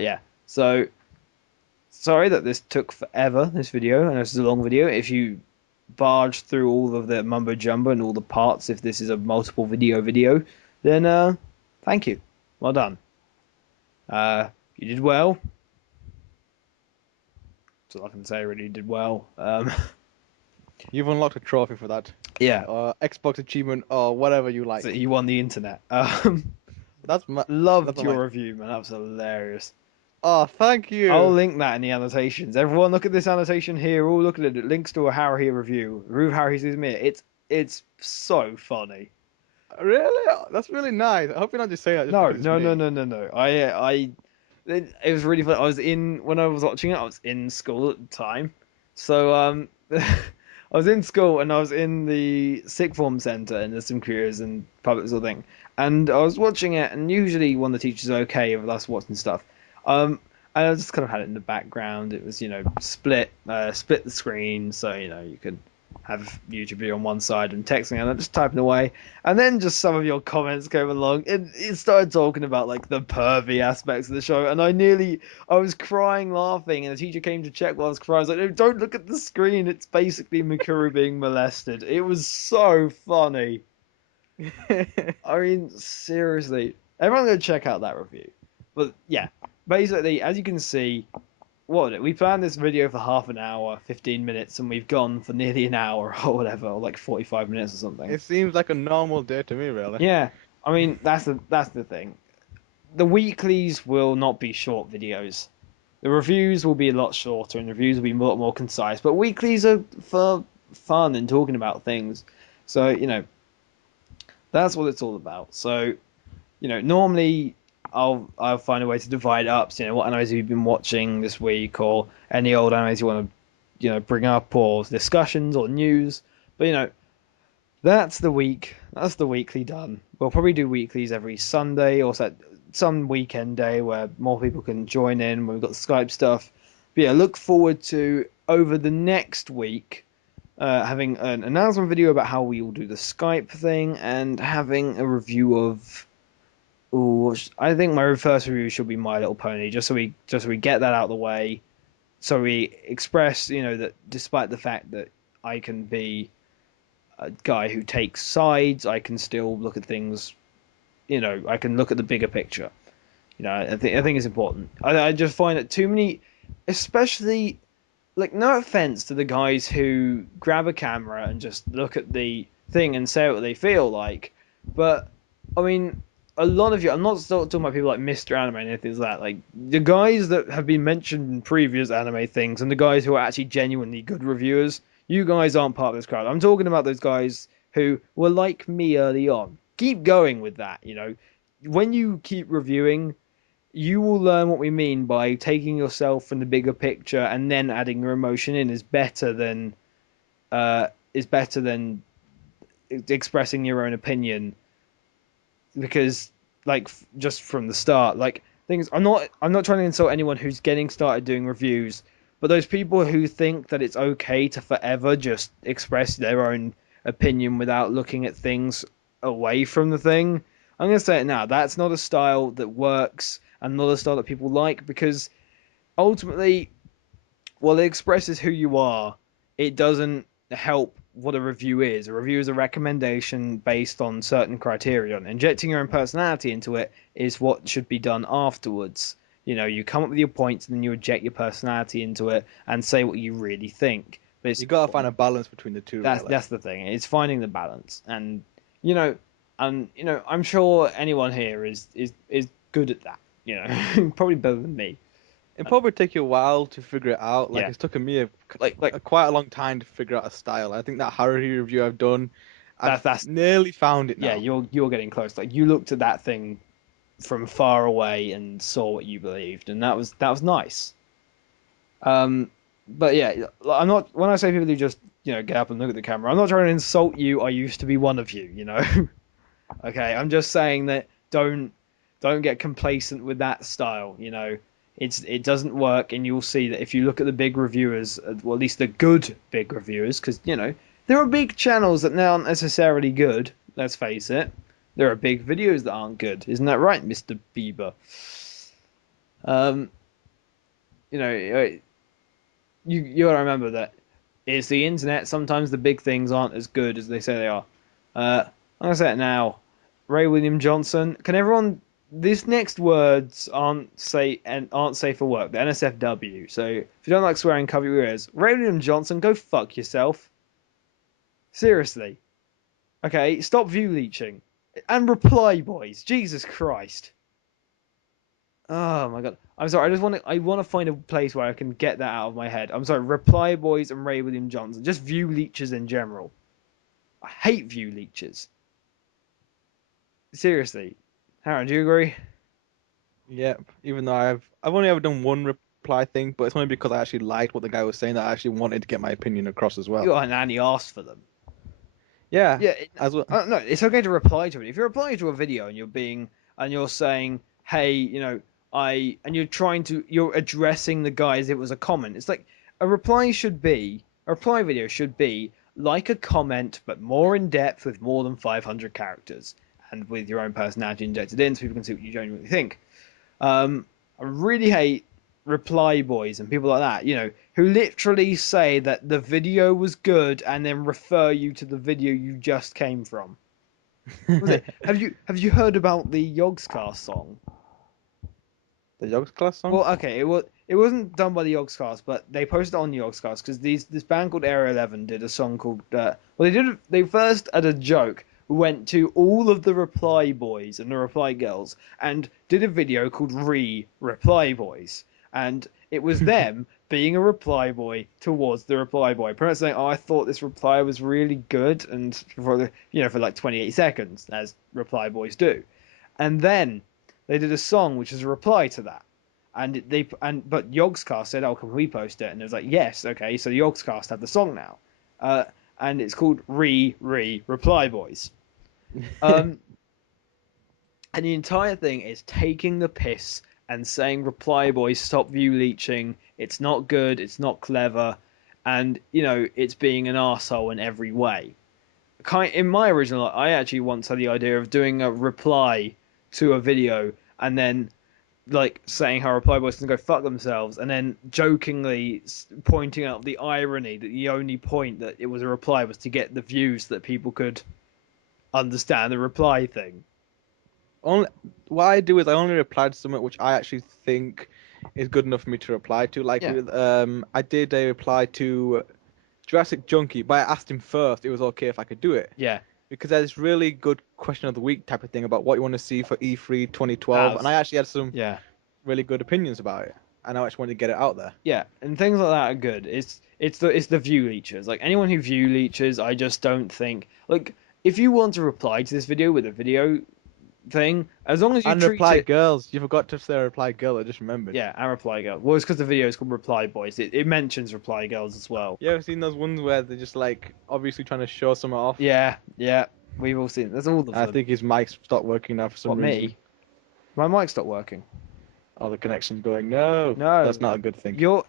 Yeah. So sorry that this took forever. This video, and this is a long video. If you barge through all of the mumbo jumbo and all the parts, if this is a multiple video, then thank you. Well done. You did well. That's all I can say. Really, you did well. You've unlocked a trophy for that. Yeah. Xbox achievement or whatever you So like. you won the internet. That's Loved not your mine. review, man. That was hilarious. Oh, thank I'll you. link that in the annotations. Everyone, look at this annotation here. All look at it. It links to a Harry review. Review of Harry sees me. It's so funny. Really? Oh, that's really nice. I hope you're not just saying that just No, because it's no, no, me. no, no, no. It was really fun. I was in when I was watching it. I was in school at the time, so I was in school and I was in the sixth form centre and there's some careers and public sort of thing. And I was watching it, and usually one of the teachers is okay with us watching stuff. And I just kind of had it in the background. It was split the screen, so you could have YouTube video on one side and texting and I'm just typing away. And then just some of your comments came along and it started talking about like the pervy aspects of the show. And I was crying laughing. And the teacher came to check while I was crying. I was like, no, don't look at the screen. It's basically Mikuru being molested. It was so funny. I mean, seriously. Everyone go check out that review. But yeah, basically, as you can see, we planned this video for half an hour, 15 minutes, and we've gone for nearly an hour or whatever, or like 45 minutes or something. It seems like a normal day to me, really. Yeah, I mean that's the thing. The weeklies will not be short videos. The reviews will be a lot shorter, and the reviews will be a lot more concise. But weeklies are for fun and talking about things. So that's what it's all about. So normally I'll find a way to divide up. So, what animes have you been watching this week, or any old animes you want to bring up, or discussions or news. But that's the week. That's the weekly done. We'll probably do weeklies every Sunday or some weekend day where more people can join in when we've got the Skype stuff. But yeah, look forward to over the next week having an announcement video about how we will do the Skype thing and having a review of. Ooh, I think my first review should be My Little Pony, just so we get that out of the way. So we express, that despite the fact that I can be a guy who takes sides, I can still look at things. I can look at the bigger picture. I think it's important. I just find that too many, especially like no offense to the guys who grab a camera and just look at the thing and say what they feel like, but I mean, a lot of you. I'm not talking about people like Mr. Anime and anything like that. Like the guys that have been mentioned in previous anime things, and the guys who are actually genuinely good reviewers. You guys aren't part of this crowd. I'm talking about those guys who were like me early on. Keep going with that. When you keep reviewing, you will learn what we mean by taking yourself from the bigger picture and then adding your emotion in is better than expressing your own opinion because like just from the start like things I'm not trying to insult anyone who's getting started doing reviews, but those people who think that it's okay to forever just express their own opinion without looking at things away from the thing, I'm going to say it now, that's not a style that works and not a style that people like, because ultimately while it expresses who you are, it doesn't help what a review is. A review is a recommendation based on certain criterion. Injecting your own personality into it is what should be done afterwards. You come up with your points and then you inject your personality into it and say what you really think. But You gotta find a balance between the two, that's really. that's the thing. It's finding the balance, and you know, I'm sure anyone here is good at that. Probably better than me. It probably take you a while to figure it out. Like Yeah, it's taken me like a quite a long time to figure out a style. I think that Haruhi review I've done, I've that's nearly found it yeah, now. you're getting close. Like you looked at that thing from far away and saw what you believed, and that was nice. But yeah, I'm not when I say people who just get up and look at the camera. I'm not trying to insult you. I used to be one of you. Okay, I'm just saying that don't get complacent with that style. It doesn't work, and you'll see that if you look at the big reviewers, well, at least the good big reviewers, because there are big channels that aren't necessarily good. Let's face it, there are big videos that aren't good. Isn't that right, Mr. Bieber? Um, you know, you gotta remember that it's the internet. Sometimes the big things aren't as good as they say they are. I'm gonna say it now. Ray William Johnson. Can everyone? These next words aren't safe for work. The NSFW. So if you don't like swearing, cover your ears. Ray William Johnson, go fuck yourself. Seriously. Okay, stop view leeching and reply, boys. Jesus Christ. Oh my god. I'm sorry. I want to find a place where I can get that out of my head. I'm sorry. Reply Boys and Ray William Johnson. Just view leechers in general. I hate view leechers. Seriously. Harry, do you agree? Yep. Even though I've only ever done one reply thing, but it's only because I actually liked what the guy was saying that I actually wanted to get my opinion across as well. You and Annie asked for them. Yeah. Yeah, As well. no, it's okay to reply to it. If you're replying to a video and you're saying, hey, and you're addressing the guy as it was a comment. It's like a reply video should be like a comment, but more in depth with more than 500 characters and with your own personality injected in so people can see what you genuinely think. I really hate reply boys and people like that, who literally say that the video was good and then refer you to the video you just came from. Was it? Have you heard about the Yogscast song? The Yogs class song? Well, okay, it wasn't done by the Yogscast, but they posted it on the Yogscast because this band called Area 11 did a song called they first had a joke, went to all of the reply boys and the reply girls and did a video called Reply Boys, and it was them being a reply boy towards the reply boy, pretty much saying, "Oh, I thought this reply was really good," and for like 28 seconds, as reply boys do, and then they did a song which is a reply to that. But Yogscast said, "Oh, can we post it?" And it was like, "Yes, okay." So the Yogscast have the song now, uh, and it's called Reply Boys. Um, and the entire thing is taking the piss and saying, "Reply Boys, stop view leeching. It's not good. It's not clever," and it's being an arsehole in every way. In my original, I actually once had the idea of doing a reply to a video and then like saying how reply boys can go fuck themselves, and then jokingly pointing out the irony that the only point that it was a reply was to get the views so that people could understand the reply thing. Only what I do is I only reply to something which I actually think is good enough for me to reply to. Like Yeah, with I did a reply to Jurassic Junkie, but I asked him first it was okay if I could do it. yeah. Because there's this really good question of the week type of thing about what you want to see for E3 2012, and As I actually had some yeah, really good opinions about it, and I actually wanted to get it out there. yeah, and things like that are good. It's the view leechers. Like anyone who view leeches, I just don't think like if you want to reply to this video with a video thing, as long as you And treat reply it. girls, you forgot to say reply girl. I just remembered. Yeah, and Reply Girl. Well, it's because the video is called Reply Boys. It mentions Reply Girls as well. You ever seen those ones where they're just like obviously trying to show someone off? Yeah, yeah. We've all seen. There's all of I them. think his mic stopped working now for some What, reason. me? My mic stopped working. Oh, the connection's going. No, No, that's not a good thing. you're.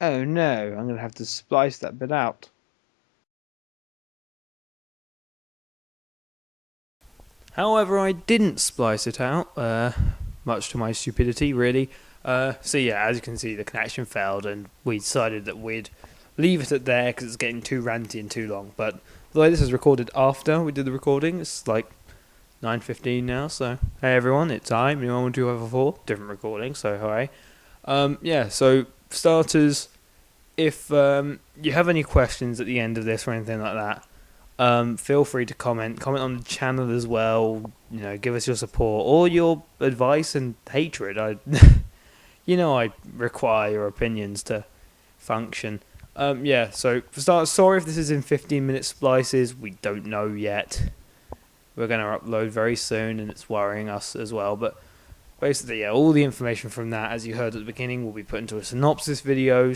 Oh no, I'm gonna have to splice that bit out. However, I didn't splice it out, much to my stupidity, really. So yeah, as you can see, the connection failed, and we decided that we'd leave it at there because it's getting too ranty and too long. But the way this is recorded after we did the recording, it's like 9:15 now. So hey everyone, it's time. Anyone want to have a four different recording? So hooray! Yeah. So starters, if you have any questions at the end of this or anything like that. Feel free to comment on the channel as well. Give us your support or your advice and hatred. I require your opinions to function. Yeah. So for starters, sorry if this is in 15-minute splices. We don't know yet. We're gonna upload very soon, and it's worrying us as well. But basically, yeah, all the information from that, as you heard at the beginning, will be put into a synopsis video.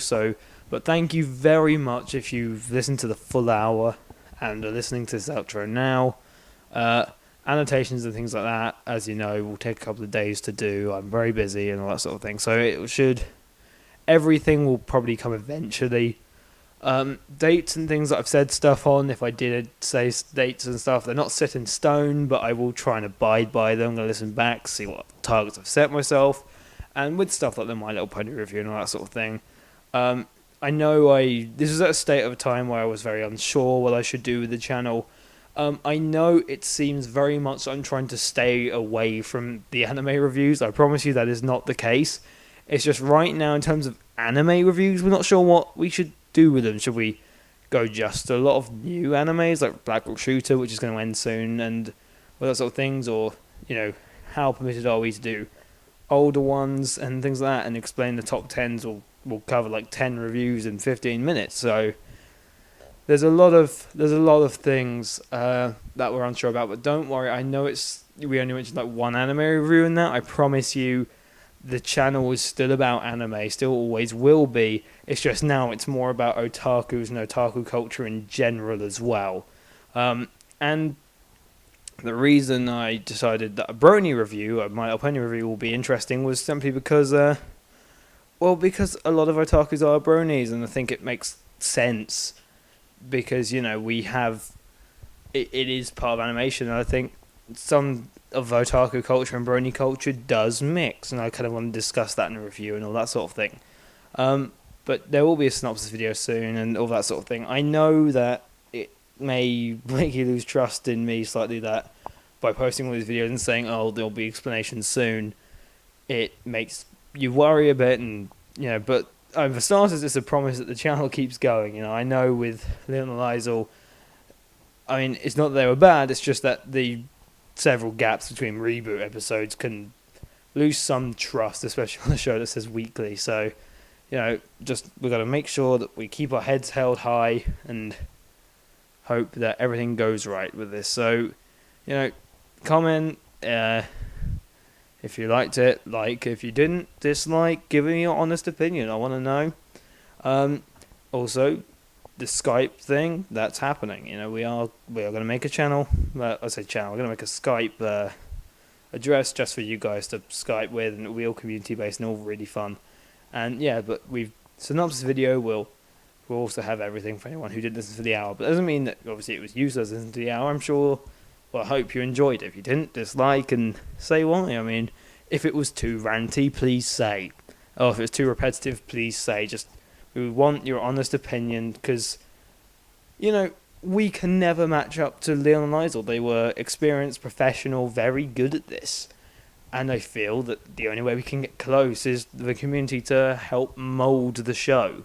But thank you very much if you've listened to the full hour and are listening to this outro now. Annotations and things like that, as you know, will take a couple of days to do. I'm very busy and all that sort of thing. So everything will probably come eventually. Dates and things that I've said stuff on, if I did say dates and stuff, they're not set in stone, but I will try and abide by them. I'm going to listen back, see what targets I've set myself, and with stuff like the My Little Pony review and all that sort of thing. I know this was at a state of a time where I was very unsure what I should do with the channel. I know it seems very much I'm trying to stay away from the anime reviews. I promise you that is not the case. It's just right now in terms of anime reviews, we're not sure what we should do with them. Should we go just a lot of new animes like Black Rock Shooter, which is going to end soon, and all that sort of things, or how permitted are we to do older ones and things like that, and explain the top 10s, or we'll cover like 10 reviews in 15 minutes. So there's a lot of things that we're unsure about, but don't worry. I know we only mentioned like one anime review in that. I promise you, the channel is still about anime, still always will be. It's just now it's more about otakus and otaku culture in general as well. And the reason I decided that a Brony review, a My Little Pony review, will be interesting was simply because, because a lot of otakus are bronies, and I think it makes sense because, we have... It is part of animation, and I think some of otaku culture and brony culture does mix, and I kind of want to discuss that in a review and all that sort of thing. But there will be a synopsis video soon and all that sort of thing. I know that it may make you lose trust in me slightly, that by posting all these videos and saying, oh, there'll be explanations soon, it makes you worry a bit, and but for starters, it's a promise that the channel keeps going. I know with Leon and Lizel, I mean, it's not that they were bad, it's just that the several gaps between reboot episodes can lose some trust, especially on a show that says weekly. So, just we've got to make sure that we keep our heads held high and hope that everything goes right with this. So, comment if you liked it, if you didn't, dislike, give me your honest opinion. I want to know. Also, the Skype thing, that's happening. We are going to make a channel. I say channel. We're going to make a Skype address just for you guys to Skype with, and it'll be all community based and all really fun. And yeah, but synopsis video will also have everything for anyone who did listen to the hour. But it doesn't mean that obviously it was useless listening to the hour. I'm sure. Well, I hope you enjoyed it. If you didn't, dislike and say why. I mean, if it was too ranty, please say. Or if it was too repetitive, please say. Just we want your honest opinion, because, we can never match up to Leon and Lizel. They were experienced, professional, very good at this. And I feel that the only way we can get close is the community to help mould the show.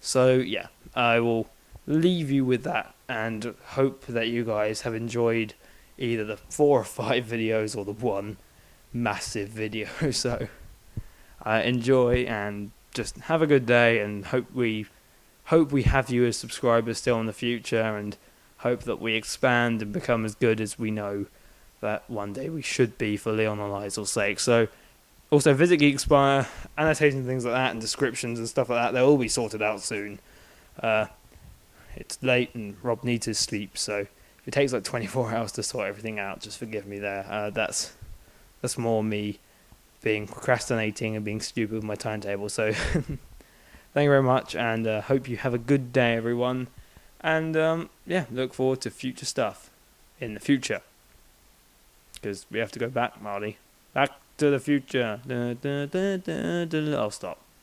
So, yeah, I will leave you with that and hope that you guys have enjoyed either the 4 or 5 videos or the one massive video. So, enjoy and just have a good day, and hope we have you as subscribers still in the future, and hope that we expand and become as good as we know that one day we should be for Leon and Lizel's sake. So also visit Geekspire, annotations and things like that, and descriptions and stuff like that, they'll all be sorted out soon. It's late and Rob needs his sleep, so if it takes like 24 hours to sort everything out, just forgive me there. That's more me being procrastinating and being stupid with my timetable. So thank you very much, and hope you have a good day, everyone. And look forward to future stuff in the future, because we have to go back, Marty. Back to the future. I'll stop.